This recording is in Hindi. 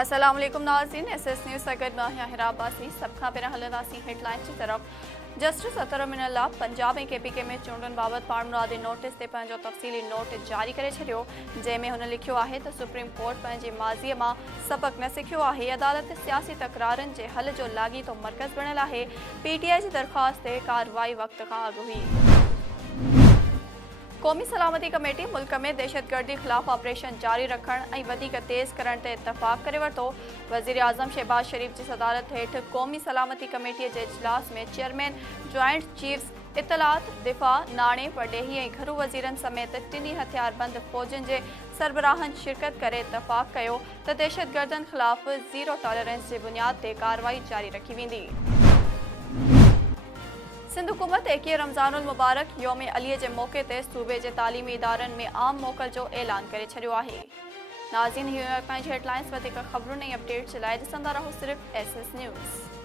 अस्सलाम वालेकुम नाज़रीन, SS न्यूज़ सगद माहिरा अब्बासी सबका पहिरियों हलंदासीं हेडलाइन की तरफ़। जस्टिस अतर मिनल्ला पंजाब ऐं KPK में चूंडुनि बाबति पाड़मुरादी नोटिस ते पंहिंजो तफ़सीली नोट जारी करे छॾियो, जंहिं में हुन लिखियो आहे त सुप्रीम कोर्ट पंहिंजे माज़ीअ मां सबक़ न सिखियो आहे। अदालत सियासी तकरारनि जे हल जो लाॻीतो मर्कज़ बणियल आहे। PTI जी दरख़्वास्त ते कार्रवाई वक़्त खां अॻु हुई। क़ौमी सलामती कमेटी मुल्क में दहशतगर्दी ख़िलाफ़ ऑपरेशन जारी रखण ऐं वधीक तेज़ करण ते इतफ़ाक़ करे वरितो। वज़ीर आज़म शहबाज शरीफ़ जी सदारत हेठि क़ौमी सलामती कमेटीअ जे इजलास में चेयरमैन जॉइंट चीफ्स इतलात, दिफ़ा, नाणे, परॾेही ऐं घरू वज़ीरनि समेत टिनी हथियारबंद फ़ौजनि जे सरबराहनि शिरकत करे इतफ़ाक़ कयो त दहशतगर्दनि ख़िलाफ़ ज़ीरो टॉलरेंस जे बुनियाद ते कार्रवाई जारी रखी वेंदी। सिंध हुकूमत 21 रमज़ानुल मुबारक योम अलीअ जे मौक़े ते सूबे जे तालीमी इदारनि में आम मोकल जो ऐलान करे छॾियो आहे। नाज़रीन, हीअ पंहिंजी हेडलाइंस, वधीक ख़बरुनि ऐं अपडेट्स जे लाइ ॾिसंदा रहो सिर्फ़ SS न्यूज़।